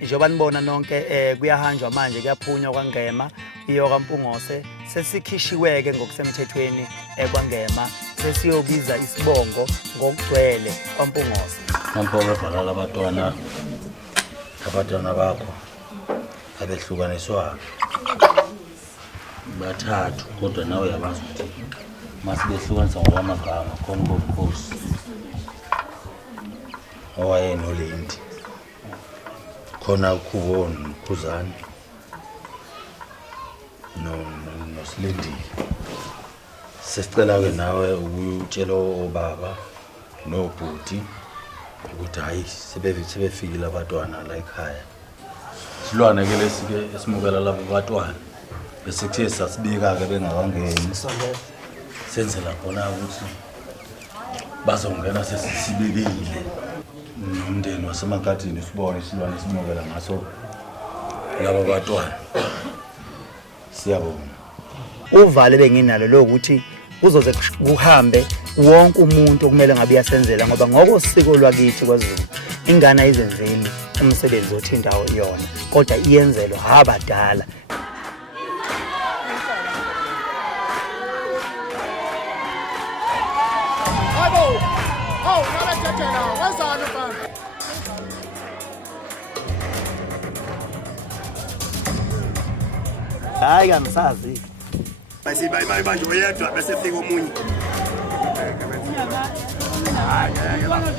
Njengoba nibona nonke kuyahanjwa manje kuyaphunywa kwaNgema iyo kaMpungose sesikhishiweke ngokusemthethweni kwaNgema sesiyobiza isibongo ngokugcwele kwaMpungose. Kampoko ebhalala abantwana bakho abehlukaniswa bathathu kodwa nawe uyabazi ukuthi masibehlukanisa ngokwamagama khona ngobukhosi owayenolendi khona ukubona khuzani no Silindi sesicela ke nawe ukutshela obaba nobhuti ukuthi hayi sebefikile abantwana la ekhaya silwane ke lesike esimukela labo abantwana bese kuthe sasibika ke bengakangeni senzela khona ukuthi bazongena sesibikile umndeni wasemankatini sibone isilwane esimukela ngaso labo bantwana siyabona uvale benginalo lokuthi kuzoze kuhambe wonke umuntu okumele ngabe yasenzela ngoba ngokosiko lwakithi kwaZulu ingane ayizenzeli umsebenzi othinta yona kodwa iyenzelwa abadala. Hayi angisazi bese manje oyedwa bese fika omunye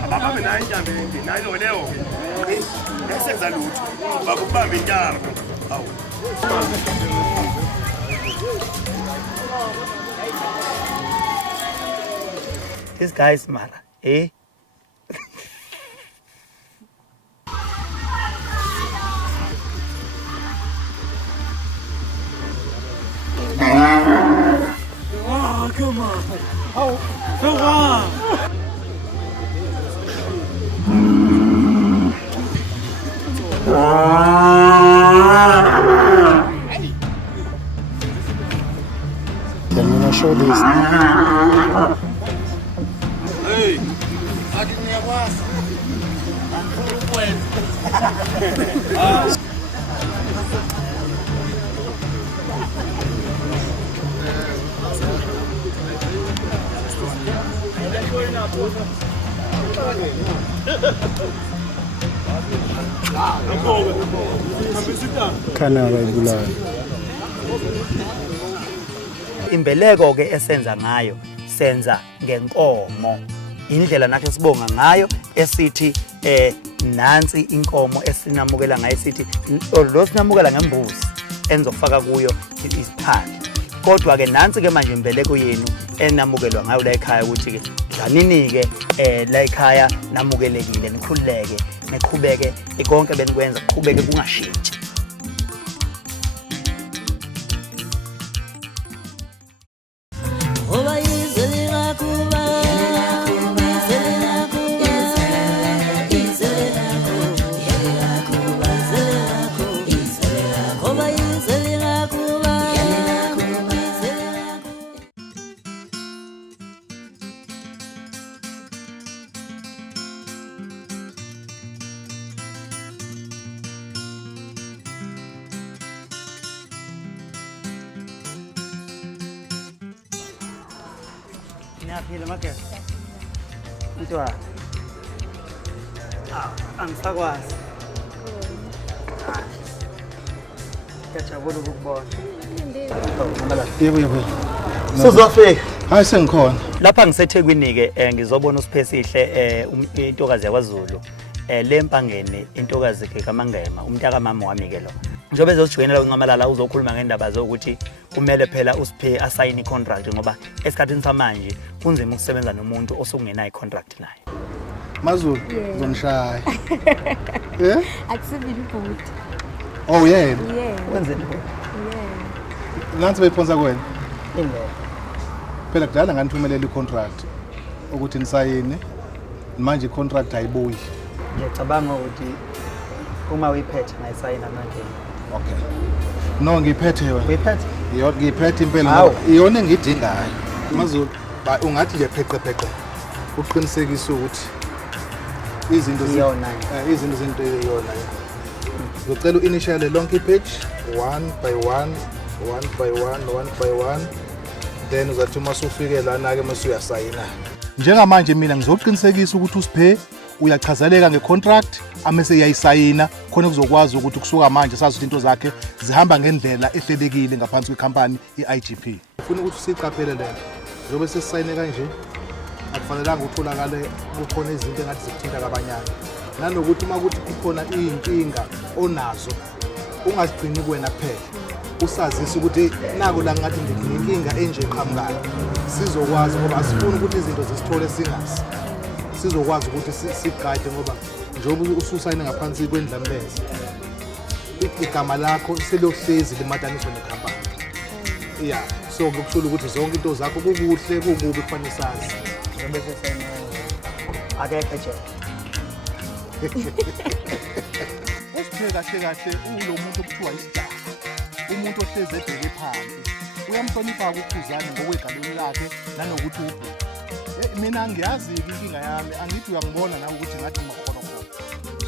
ababa nayo intambo nayo leyo esenza lutho bakubamba intambo awu this guy is mara Oh, come on. Oh, come on. Can you not show this? Hey, I didn't have Imbeleko ke esenza ngayo senza ngenkomo indlela nathi sibonga ngayo esithi nansi inkomo esinamukela ngayo esithi lo sinamukela ngembuzi enzokufaka kuyo isiphande kodwa ke nansi ke manje imbeleko yenu enamukelwa ngayo la ekhaya ukuthi ke dlanini ke la ekhaya namukelekile nikhululeke neqhubeke ikonke benikwenza qhubeke kungashintshi. Niyaphila magesi Ntwa angisakwazi Ngiyajabula ukukubona Yebo Sizofika Hayi sengikhona lapha ngiseThekwini ke ngizobona uSiphesihle intokazi yakwaZulu lempangeni intokazi ke kaMangema umntaka mama wami ke lo njobe ezojoyinela uNcamalala uzokhuluma ngendaba zokuthi kumele phela uSiphe asayine icontract ngoba esikhathini samanje kunzima ukusebenza nomuntu osungenayo icontract naye Mazulu ngishaya Akusibili ibhuti Oh yeah. Wenzeni pho? Nansi beyiphonsa kuwena. Indlela. Phela kudala nganithumelela i-contract ukuthi nisayine manje i-contract ayibuyi. Ngiyacabanga ukuthi uma uyiphethe ngayisayina manje. Okay. No ngiyiphethe wena. Uyiphethe? Ngiyiphethe impela iyona engidingayo. Mazulu ungathi nje pheqepheqe uqinisekisa ukuthi izinto izinto zinto iyona. Ngicela u-initial lonke page 1 by 1 then uzathi uma usufike lana ke mase uyasayina. Njengamanje mina ngizoqinisekisa ukuthi usiphe uyachazeleka ngecontract amese uyayisayina khona kuzokwazi ukuthi kusuka manje sazi into zakhe zihamba ngendlela ehlelekile ngaphansi kwecompany iIGP. Ufuna ukuthi siqaphele lento. Njobe sesayine kanje akufanelanga utholakale kukhona izinto engathi zikuthinta kabanyana. Nanokuthi uma kuthi kukhona inkinga onazo ungazigcini kuwena kuphela. Usazisa ukuthi nako la ngathi nginenkinga enje eqhamukayo. Sizokwazi ngoba asifuni ukuthi izinto zisithole singazi. Sizokwazi ukuthi sigade ngoba njengoba ususayine ngaphansi kwendlamlezi. Igama lakho selohlezi limataniswa nekhampani. Yeah, so ngokusho ukuthi zonke into zakho kukuhle kukubi kufanele sazi. Njengoba sesayine akekho nje. Usitheka kahle ulo muntu okuthiwa isijaha. Umuntu ohleze ebheke phansi. Uyamhlonipha ukukhuzani ngokwegalelo lakhe nanokuthi ubhe. Mina ngiyazi inkinga yami angithi uyangibona nawe ukuthi ngathi ngikhono.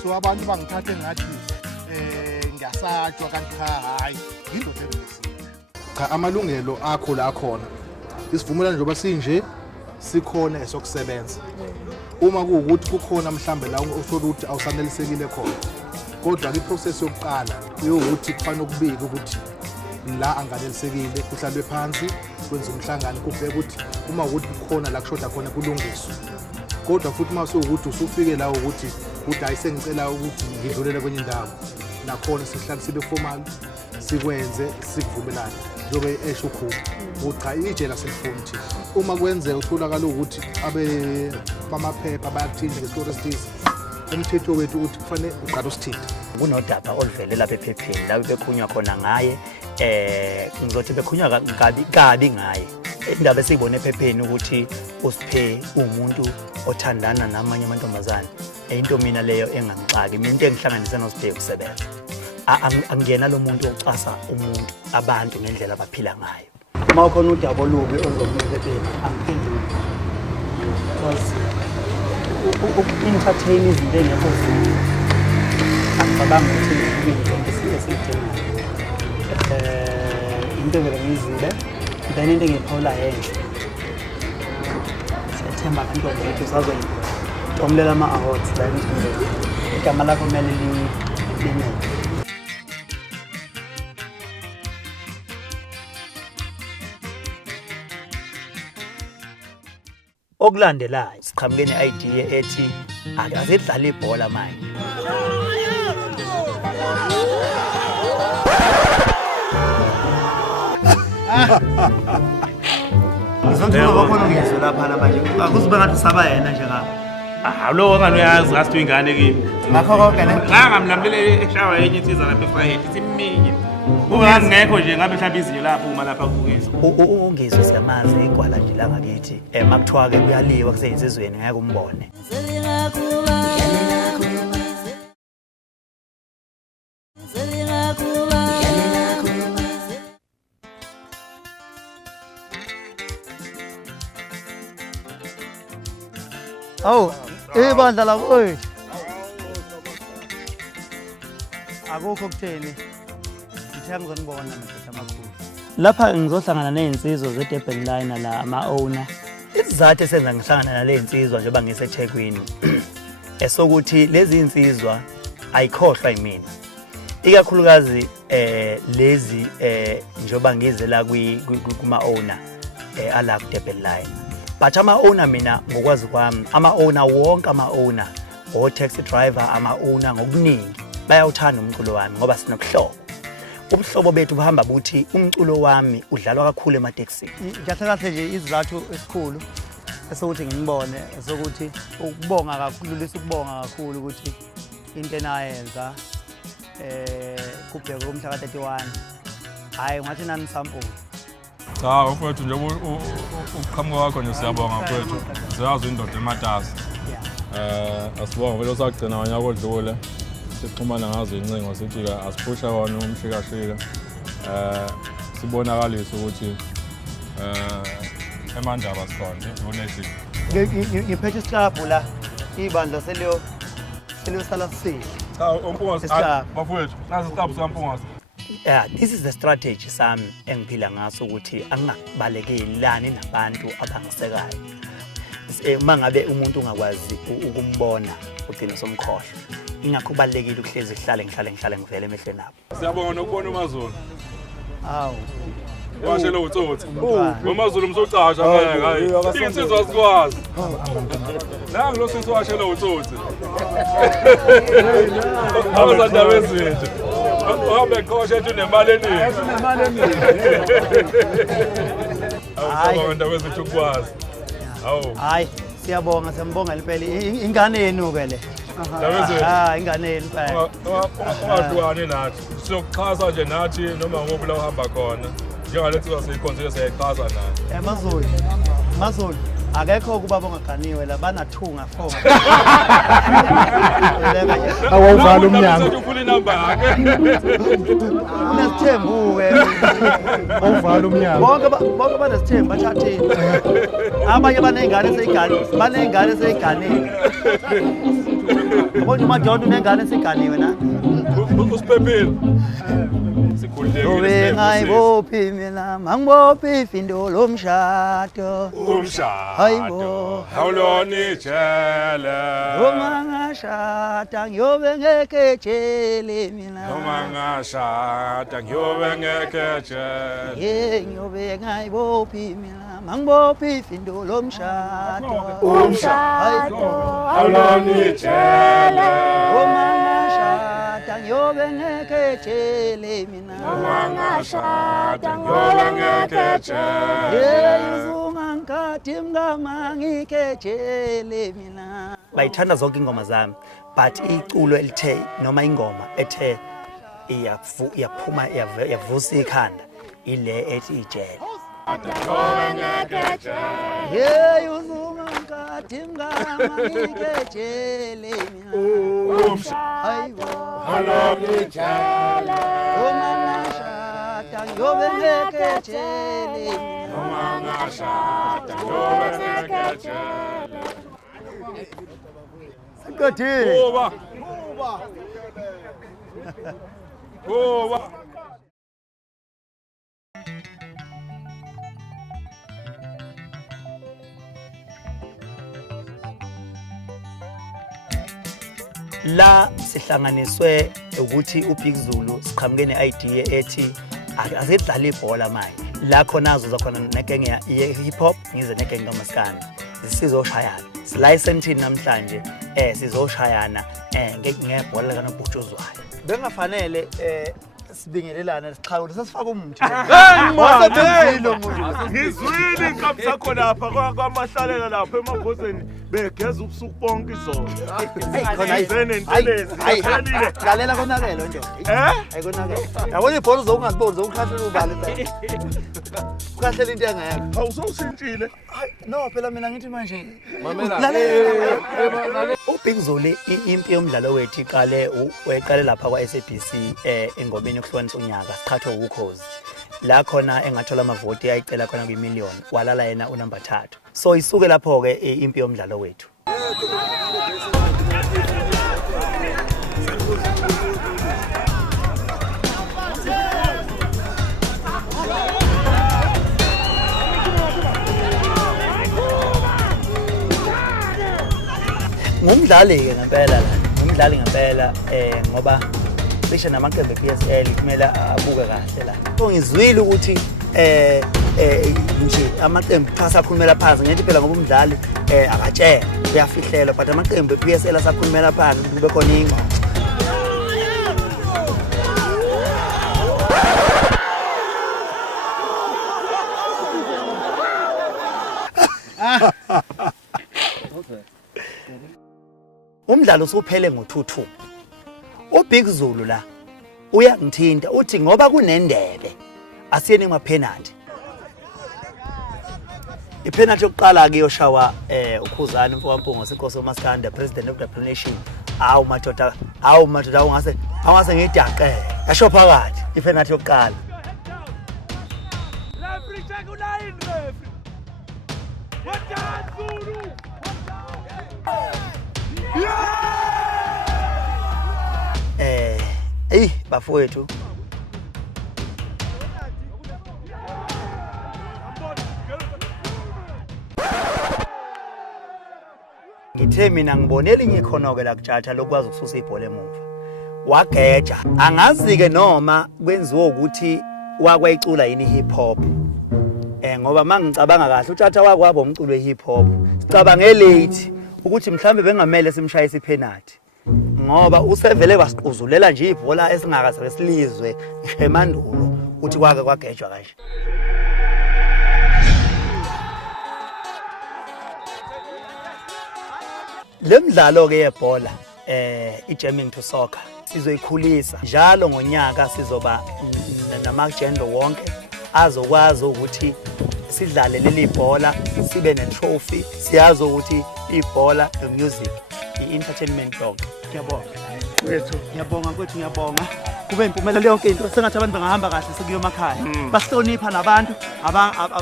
So abantu bangithathe ngathi ngiyasatshwa kanti hayi ngindoda ebesile. Cha amalungelo akho la khona. Isivumelano njengoba sinje sikhona esokusebenza. Uma kuukuthi kukhona mhlambe la uthola ukuthi awusanelisekile khona. Kodwa iprocess yokuqala yokuthi kufanele ukubika ukuthi la anganelisekile kuhlalwe phansi kwenza umhlangano kubheka ukuthi uma ukuthi kukhona la kushoda khona kulungiswa. Kodwa futhi mase ukuthi usufike la ukuthi ayisengicela ukuthi ngidlulele kwenye indawo nakhona sihlala sibe formal sikwenze sikuvumelane njobe esho khulu ucha ijela selifoni thi uma kwenzeka utholakala ukuthi abe bamaphepha bayakuthinta ngesikhathi esithize umthetho wethu uthi kufanele uqala usithinta. Kunodaba oluvelela bephepheni la bekhunywa khona ngaye ngizothi bekhunywa kabi ngaye. Indaba esiyibone ephepheni ukuthi uSiphe umuntu othandana namanye amantombazane into mina leyo engangixaki mina into engihlanganisa noSiphe ukusebenza. Angena lo muntu ocasa umuntu abantu ngendlela abaphila ngayo. Uma ukhona udaba olubi oluzokunika ephepheni angiphenduli. Because entertain izinto engekho zini. Angicabanga ukuthi into esiyidingayo. Into vele ngizile then into engiphawula yenhle. Sethemba kanti ukuthi usazoyitomelela ama-awards la emthini. Igama lakho kumele linene. Okulandelayo siqhamuke ne-idea ethi asidlala ibhola manje. Ngizothola bakhona ngizwe lapha manje. Akuzibe ngathi usaba yena nje ngapha. Lo ngani uyazi ngathi ingane kimi. Ngakho konke ne. Ngamlamlele eshawa yenye insizwa lapha eFrayhead isimminye. Ube ngekho nje ngabe mhlawumbe izinyo lapho uma lapha kubukiswa. Ungizwe siyamazi igwala nje la ngakithi. Makuthiwa ke kuyaliwa kuseyizizweni ngeke umbone. Oh, ibandla la oy. Akukho kutheni. Ngithe ngizonibona mfethu amakhulu. Lapha ngizohlangana nezinsizwa zeDurban Line la ama-owner. Isizathu esenza ngihlangana nale zinsizwa njengoba ngiseThekwini esokuthi lezi zinsizwa ayikhohlwa yimina. Ikakhulukazi lezi njengoba ngize la kuma-owner ala kuDurban Line. But ama-owner mina ngokwazi kwami ama-owner wonke ama-owner o-taxi driver ama-owner ngokuningi bayawuthanda umculo wami ngoba sinobuhlobo. Ubuhlobo bethu buhamba buthi umculo wami udlalwa kakhulu emateksini. Kahle kahle nje izizathu esikhulu esokuthi ngibone esokuthi ukubonga kakhulu ukubonga kakhulu ukuthi into enayenza kubhekwe kumhla ka-31 hayi ngathi nani sample Cha mfowethu nje ukuqhamuka kwakho nje siyabonga mfowethu. Siyazi indoda ematasa. Asibonga vele sakugcina ngonyaka odlule. Sixhumana ngazo incingo sithi ke asiphusha wona umshikashika. Sibonakalisa ukuthi emandaba sikhona unethi. ngiphethe isiklabhu la ibandla seliyosala sihle. Cha umpungasi bafowethu nasi isiqabu sikampungasi. Yeah, this is the strategy sami engiphila ngaso ukuthi angabalekeli nabantu abangisekayo. Mangabe umuntu ungakwazi ukumbona ugcina somkhohlwa. Ingakho kubalekile ukuhlezi ngihlale ngivele emehlweni nabo. Siyabonga nokubona uMazulu. Awu. Washelo utsotsi. uMazulu umsocasha ngeke hayi. Insizwa sikwazi. La ngilo sisi washelo utsotsi. Awuzandaba ezinto. Uhambe khosha ethi unemali eningi. Awusabonga ndaba ezinto ukwazi. Awu. Hayi, siyabonga sembonga impela ingane yenu ke le. Ingane yenu phela. Ungahlukani nathi. Siyokuxhasa nje nathi noma ngoba la uhamba khona. Njengalethi siyikhonzile siyayichaza naye. Mazulu akekho kuba bongaganiwe la banathunga 4. Awuvala umnyango. Ufuna inamba yakhe. Unesithembu ke. Awuvala umnyango. Bonke banesithembu bathathile. Abanye banengane seyiganile. Yabona uMadoda unengane seyiganiwe na. Usiphephile. Sikhululekile. Ngayibophi mina mangibophi ifindo lomshado. Hayibo. Awuloni jele. Uma ngashada ngiyobe ngekejele mina. Uma ngashada ngiyobe ngekejele. Ngiyobe ngayibophi mina mangibophi ifindo lomshado. Awuloni jele. Uma ngashada ngiyobe ngekejele mina. Uma ngashada ngiyobe ngekejele. Uzunga ngikhathi mngama ngikejele mina. Bayithanda zonke ingoma zami but iculo elithe noma ingoma ethe iyaphuma yavusa ikhanda ile ethi ijele. Uzunga ngikhathi mngama ngikejele mina. Hayibo. Uma ngashada ngiyobe ngekejele mina. Uma ngashada ngiyobe ngekejele. Sikhathi. Kuba. La sihlanganiswe ukuthi uBig Zulu siqhamuke ne-idea ethi asidlala ibhola manje. La khona azoza khona negenge ye hip hop ngize negenge kamaskani. Sizoshayana. Silicensing namhlanje sizoshayana ngebhola kanobhutshuzwayo. Bengafanele sibingelelana siqhawule sasifaka umuthi. Ngizwile inkabi sakho lapha kwamahlalela lapha emabhozeni begeza ubusuku bonke izolo. Lalela konakele nje. Ayikonakele. Yabona ibhola uzongaziboni zokukhahlela ubale phela. Ukhahlela into engekho. Awusawusintshile. Hayi no phela mina ngithi manje. Mamela. uBig Zulu impi yomdlalo wethu iqale lapha kwa-SABC engomeni yokuhlukanisa unyaka siqhathwe ukukhozi. La khona engathola amavoti ayicela khona kwi-million walala yena unumber 3. So isuke lapho ke impi yomdlalo wethu. Ngumdlali ke ngempela ngoba cishe namaqembu ePSL kumele abuke kahle la. Ngizwile ukuthi nje amaqembu xa sakhulumela phansi ngithi phela ngoba umdlali akatshela uyafihlelwa but amaqembu ePSL asakhulumela phansi kube khona ingoma. Umdlalo usuphele ngo-2-2. uBig Zulu la uyangithinta uthi ngoba kunendebe asiyeni ngamapenalty. Ipenalty yokuqala ke yoshawa ukhuzani mfowampungo senkosi uMaskanda president of the nation. Awu madoda awungase ngidaqe. Yasho phakathi ipenalty yokuqala. Referee check uline referee. What down Zulu? Bafowethu ngithe mina ngibone elinye ikhono ke la kujatsha lokwazi ukususa ibhola emuva wageja angazi ke noma kwenziwa ukuthi wakwayicula yini hip hop ngoba mangicabanga kahle ujatsha wakwabo umculo hip hop sicabange late ukuthi mhlambe bengamele simshayise ipenalty ngoba usevele wasiquzulela nje ibhola esingakaze silizwe emandulo uthi kwake kwagejwa kanje. Lemdlalo ke yebhola ijamming to soccer sizoyikhulisa njalo ngonyaka sizoba namagender wonke azokwazi ukuthi sidlale leli bhola sibe netrophy siyazi ukuthi ibhola music i-entertainment yonke. Ngiyabonga wethu, ngiyabonga kube impumelelo yonke into sengathi abantu bangahamba kahle sekuyo emakhaya basihlonipha nabantu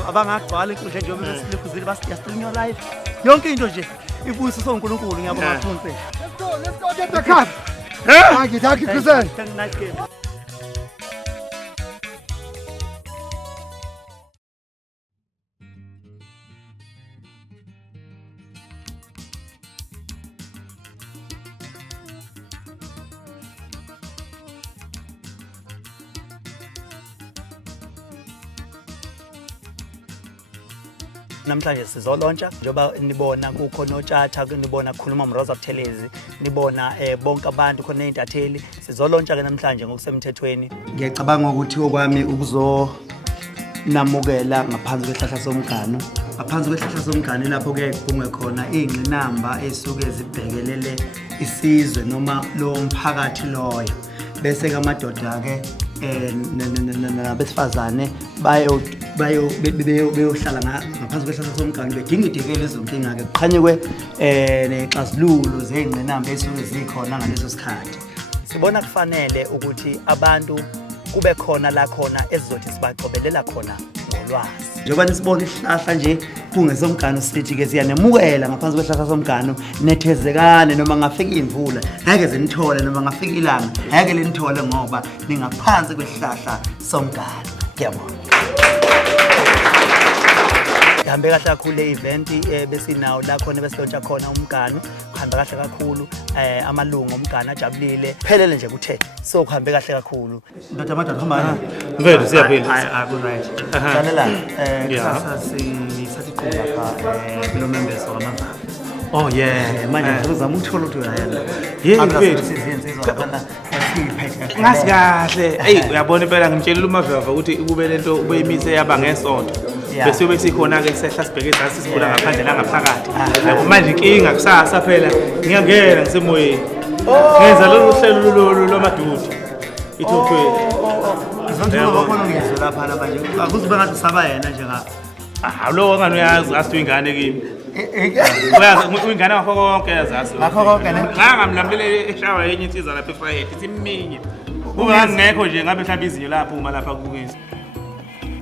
abangagcwala inkundla njengoba sesikhuzile basiyastill your life yonke into nje ibuyiso soNkulunkulu. Ngiyabonga kakhulu. Let's go get the cup. Thank you khuzani. Nice game. Namhlanje sizolontsha njoba nibona kukho notshatha nibona kukhuluma umroza Buthelezi nibona bonke abantu khona eintatheli sizolontsha ke namhlanje ngokusemthethweni. Ngiyacabanga ukuthi okwami ukuzonamukela ngaphansi kwehlahla somgano. Ngaphansi kwehlahla somgano lapho ke kubungwe khona ingqinamba esuke zibhekelele isizwe noma lo mphakathi loyo bese ke amadoda ke nabesifazane beyohlala ngaphansi kwehlahla somgano bedinga idekele izonkinga ke kuqhanyekwe nexazululo zengqinamba esuke zikhona ngaleso sikhathi. Sibona kufanele ukuthi abantu kube khona la khona ezizothi sibacobelela khona ngolwazi. Njengoba nisibona ihlahla nje kungesomgano sithi ke siyanemukela ngaphansi kwehlahla somgano nethezekane noma ngafika imvula ngeke zinithole noma ngafika ilanga ngeke linithole ngoba ningaphansi kwehlahla somgano. Ngiyabonga. Hambe kahle kakhulu le event besinawo la khona besilontsha khona umgano kuhambe kahle kakhulu amalungu omgano ajabulile phelele nje kuthe so kuhambe kahle kakhulu. Ndoda madoda hamba Mfethu siyaphila. Ku right dlalela kusasa sisathi qhubeka lapha kulo members wakamamba. Oh yeah manje ngizama ukuthola ukuthi uyayena mfethu sizenzizwa abana asiphethe ngasi kahle. Hey uyabona impela ngimtshelile uMaveva ukuthi kube lento ubeyimise yaba ngesonto bese ube sikhona ke kusehla sibheke izasi sibula ngaphandle la ngaphakathi. Manje inkinga kusasa phela ngiyangena ngisemoyeni ngenza lolu hlelo lwamadudi ithothwe izonto bakhona ngizwe lapha manje akuzibe ngathi saba yena nje ngapha lo ngani uyazi asithi ingane kimi uyazi ingane wakho konke yazazi ngakho konke ne ngamlamlele eshawa yenye insizwa lapha eFrayhead ithi iminye uma ngekho nje ngabe mhlawumbe izinyo lapha uma lapha kubukisa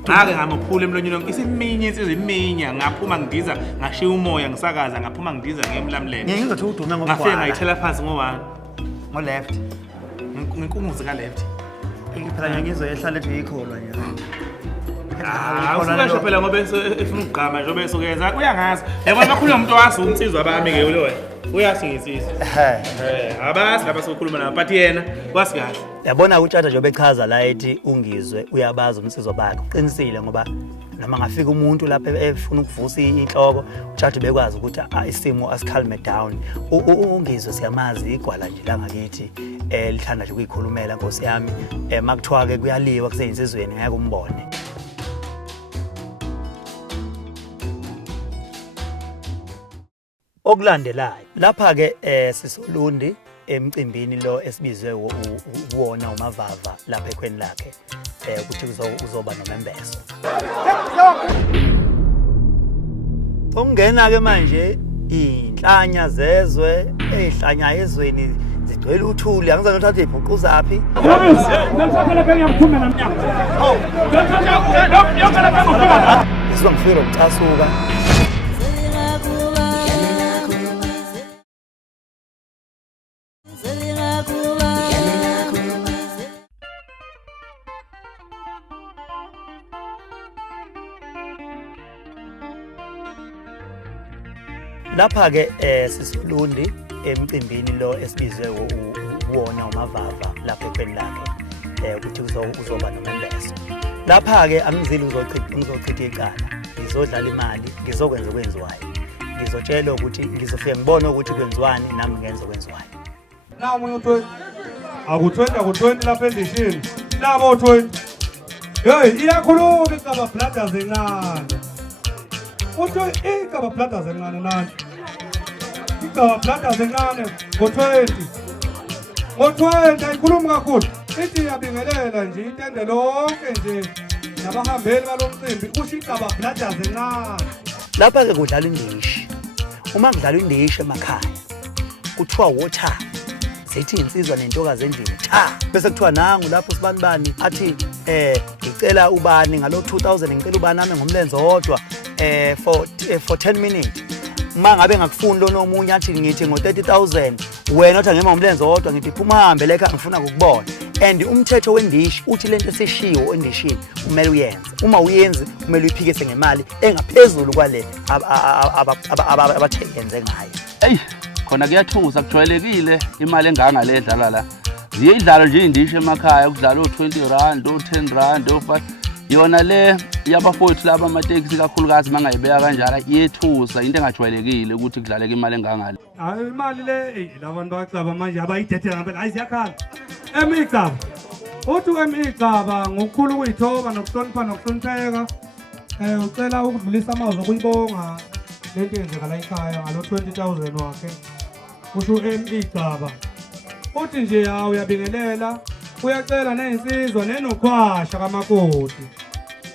ngake ngamophula emlonyeni wonke isiminye insizwa iminya ngaphuma ngidiza ngashiya umoya ngisakaza ngaphuma ngidiza ngemlamlele ngizothi udume ngafika ngayithela phansi ngo1 ngo left nginkunguzi ka left phela ngizoyehla lethu yikholwa nje. Usasho phela ngoba efuna ukugqama nje obesukeza uyangazi yabona bakhuluma umuntu wazi umsizwa bami ke lo uyasingizisa abazi lapha sokhuluma naye but yena wasikahle. Yabona uTshata nje obechaza la ethi ungizwe uyabaza umsizwa bakhe uqinisile ngoba noma ngafika umuntu lapha efuna ukuvusa inhloko uTshata bekwazi ukuthi isimo asikhalme down ungizwe siyamazi igwala nje la ngakithi lithanda nje ukuyikhulumela Nkosi yami makuthiwa ke kuyaliwa kuseyinsizweni ngeke umbone. Okulandelayo lapha ke sisolundi emcimbini lo esibizwe wona umavava lapha ekhweni lakhe ukuthi uzoba nomembeso. Ungena ke manje inhlanya zezwe ezihlanya ezweni zigcwele uthuli angizazi uthathe ibhuqu zaphi. Sizongifika ukucasuka. Lapha ke sisulundi emcimbini lo esibizwe wona umavava lapha ekhweni lakhe ukuthi uzoba nomembeso. Lapha ke angizili ngizochitha icala, ngizodlala imali, ngizokwenza okwenziwayo. Ngizotshela ukuthi ngizofika ngibone ukuthi kwenziwani nami ngenze okwenziwayo. Na umuntu aku20 lapha endishini. Nabo 20. Hey, iyakhuluma ikaba brothers encane. Utho ikaba brothers encane nani? Ikaba brothers encane ngo20. Ngo20 ayikhuluma kakhulu. Ithi iyabingelela nje itende lonke nje nabahambeli balomcimbi usho ikaba brothers encane. Lapha ke kudlala indishi. Uma kudlala indishi emakhaya kuthiwa water. Sithi insizwa nentokazi endlini cha bese kuthiwa nangu lapho sibanibani athi ngicela ubani ngalo 2000 ngicela ubani nami ngomlenze odwa for 10 minutes. Uma ngabe ngakufuni lo nomunye athi ngithi ngo30,000 wena othi ngema ngomlenze odwa ngithi phuma hambe lekha ngifuna ukubona. And umthetho wendishi uthi lento eseshiwo endishini kumele uyenze. Uma uyenzi kumele uyiphikise ngemali engaphezulu kwale abathenze ngayo. Hey, khona kuyathusa kujwayelekile imali enganga le edlala la. Ziyidlala nje indishi emakhaya ukudlala o20 rand, o10 rand, o5. Yona le yabafowethu laba amateksi kakhulukazi mangayibeka kanjalo iyethusa into engajwayelekile ukuthi kudlaleke imali enganga le. Hayi imali le labantu bacaba manje abayithethe ngempela ayiziyakhala. Emigaba. Uthi emigaba ngokukhulu ukuyithoba nokuhlonipha nokuhlonipheka. Ucela ukudlulisa amazwi okuyibonga lento eyenzekala ekhaya ngalo 20,000 wakhe. Usho emigaba. Uthi nje yawo uyabingelela uyacela nezinsizwa nenokhwasha kamakoti.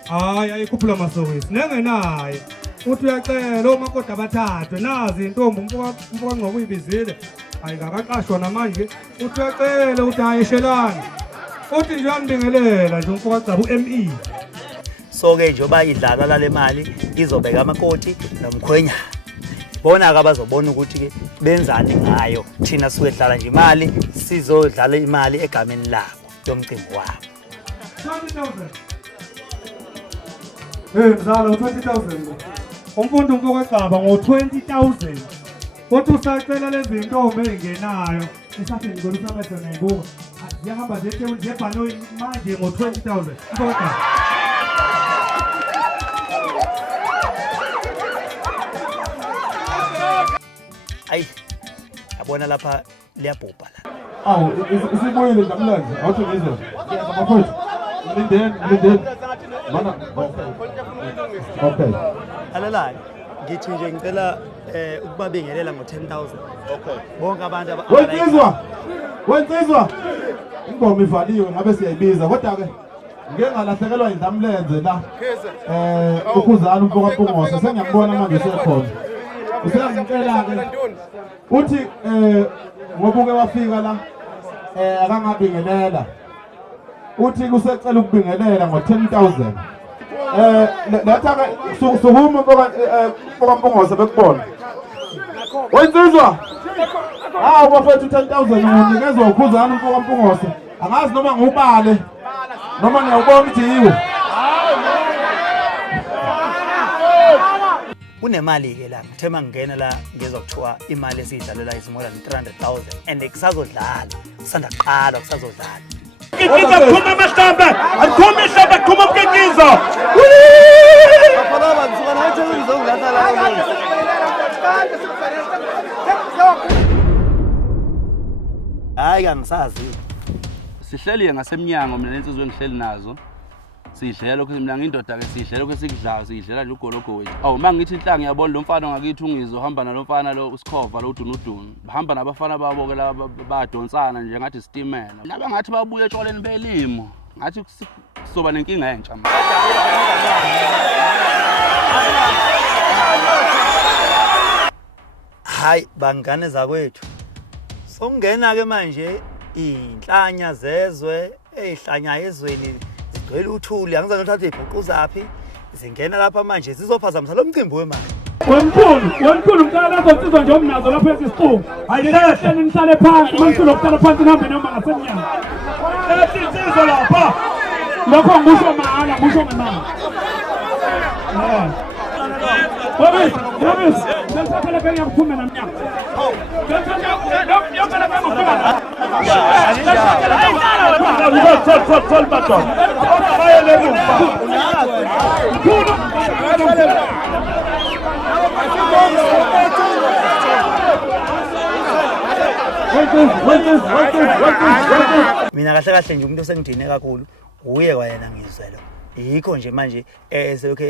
Hayi ayikhuphula amasokisi nengenayo. Uthi uyacela omakoti abathathu nazi intombi umfoka ngqobo uyibizile. Ayikaqashwa namanje. Uthi uyacela uthi ayishelana. Uthi nje uyabingelela nje umfoka gcaba uME. So ke njoba idlala la le mali izobeka amakoti nomkhwenyana. Bona ke bazobona ukuthi ke benzani ngayo. Thina siwedlala nje imali sizodlala imali egameni labo yomcimbi wabo. 20,000. Mzala 20,000. Umfundi umfoka gcaba ngo20,000. Uthi usacela lezi intombi engenayo. Isathi ngikholisa manje nayibuka. Ziyahamba zebhano manje ngo20,000. Umfoka gcaba. Ayi yabona lapha liyabhubha la. Awu isibuyile ngamlanje awuthi ngizwe. Abafowethu. Lindeni. Mana. Okay. Alalani ngithi nje ngicela ukubabingelela ngo10,000. Okay. Bonke abantu Wensizwa. Ingoma ivaliwe ngabe siyayibiza kodwa ke ngeke ngalahlekelwa indamlenze la. Ukhuzani umfoka Mpungose sengiyabona manje sekhona. Usengicela ke uthi ngobuke wafika la akangabingelela uthi kusecela ukubingelela ngo10,000 letha ke sukuma umfoka Mpungose bekubona wensizwa bafethu 10,000 unikezwe ukhuzani umfoka Mpungose angazi noma ngubale noma ngiyabona ukuthi yiwo. Kunemali ke la ngithe mangena la ngezokuthiwa imali esiyidlalela is more than 300,000 and kusazodlala kusanda qala kusazodlala. Ikiza kuphuma amahlamba akhuma ihlamba kuphuma umkekizo. Bafana basuka la ethi ngizongilahla la. Hayi angisazi. Sihleli ngasemnyango mina lensizwe engihleli nazo. Sidlela lokho mina ngindoda ke sidlela lokho esikudlayo sidlela nje ugologo wethu. Awu mangithi inhlanga yabona lo mfana ngakithi ungizohamba nalomfana lo usikhova lo udunudunu. Bahamba nabafana babo ke laba badonsana nje ngathi isitimela. Laba ngathi babuye etshwaleni belimo. Ngathi kusoba nenkinga entsha manje. Hayi bangane zakwethu. Sokungena ke manje inhlanya zezwe ezihlanya ezweni zigcwele uthuli angizazi uthatha ibhuqu zaphi zingena lapha manje sizophazamisa lo mcimbi wemali. Wemkhulu mntana lapho sizwa nje omnazo lapho esisiqungu. Ayike hleni nihlale phansi, mangisulo ukuhlala phansi nihambe noma ngasemnyango. Sizwe lapha. Lokho ngisho mahala, ngisho ngemali. Boris, ngisakhala ke ngiyaphuma namnyango. Mina kahle kahle nje umuntu osengidine kakhulu uye kwayena ngizwelo. Yikho nje manje eselokho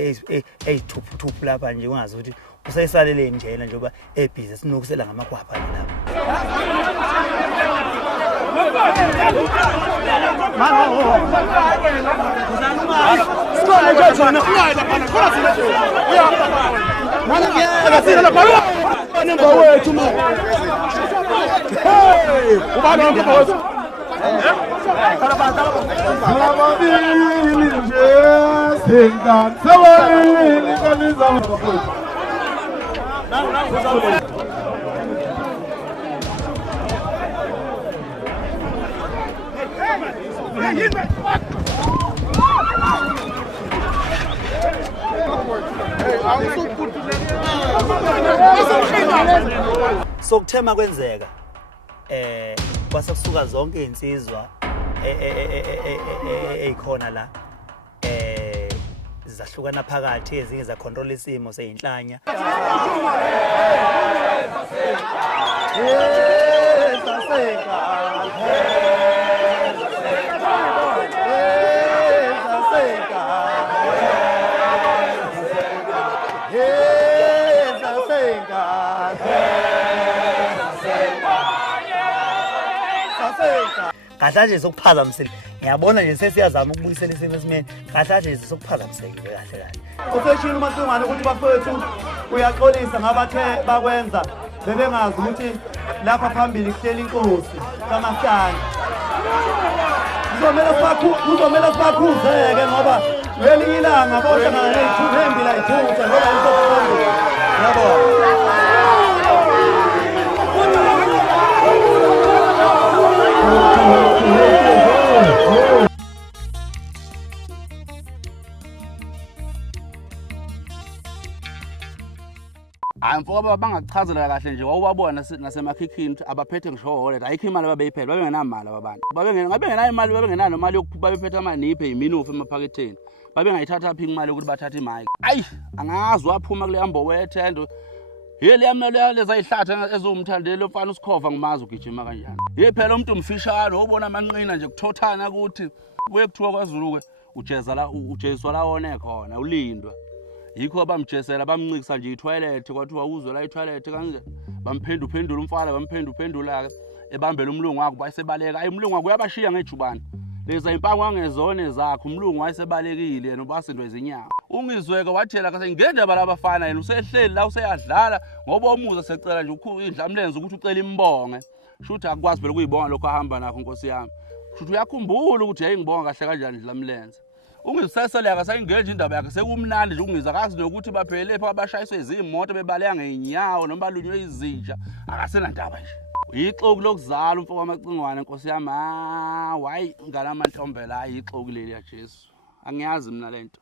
eyithuphu lapha nje ungazi ukuthi useyisalele njena njengoba ebhizi sinokusela ngamakwapha lapha. Sokuthema kwenzeka kwase kusuka zonke insizwa ezikhona la zahlukana phakathi ezinye za control isimo seyinhlanya. Kahle nje sokuphazamisela. Ngiyabona nje sesiyazama ukubuyisela isimo esimeni. Kahle nje sokuphazamisekile kahle kahle. Useshilo uMaSingwane ukuthi bafowethu uyaxolisa ngabathe bakwenza bebengazi ukuthi lapha phambili kuhleli inkosi kaMasana. Kuzomela sibakhuzeke ngoba ngelinye ilanga bohlangana nezithembi la ithutha ngoba inkosi yabo. Mfoka bangakuchazela kahle nje wawubabona nasemakhikhini abaphethe ngisho ayikho imali babeyiphela babengenamali ababantu babengenayo imali babengenalo imali babephethe amaniphe iminufu emaphaketheni babengayithatha phi imali ukuthi bathathe imali ayi angazi waphuma kule hambo wethendo yele yamele leza izihlatha ezumthandelo mfana usikhova ngimazi ugijima kanjani phela umuntu umfishane ubona amanqina nje kuthothana ukuthi kuye kuthiwa kwaZulu ke ujezwa la wona khona ulindwa. Yikho bamjesela bamncikisa nje itoilet kwathiwa uzwe la itoilet kanje bamphenduphendula umfana bamphenduphendula ebambela umlungu wakhe bayisebaleka ayi umlungu wakhe uyabashiya ngejubana leza impango angezone zakhe umlungu wayesebalekile yena ubasindwe izinyawo ungizweke wathela kase ngendaba labafana yena usehleli la useyadlala ngoba umuza secela nje idlamlenze ukuthi ucela imbonge shuthi akwazi phela ukuyibonga lokho ahamba nakho Nkosi yami shuthi uyakhumbula ukuthi hey ngibonga kahle kanjani idlamlenze ungiseseleka akasayingenje indaba yakhe sekumnandi nje ungizakazi nokuthi baphele lapha abashayiswe izimoto bebaleka ngeenyawo noma balunywe izinja akasena ndaba nje ixoku lokuzala umfoko wamacingwane Nkosi yami wayi ngalamantombela ixoku leli ya Jesu angiyazi mina lento.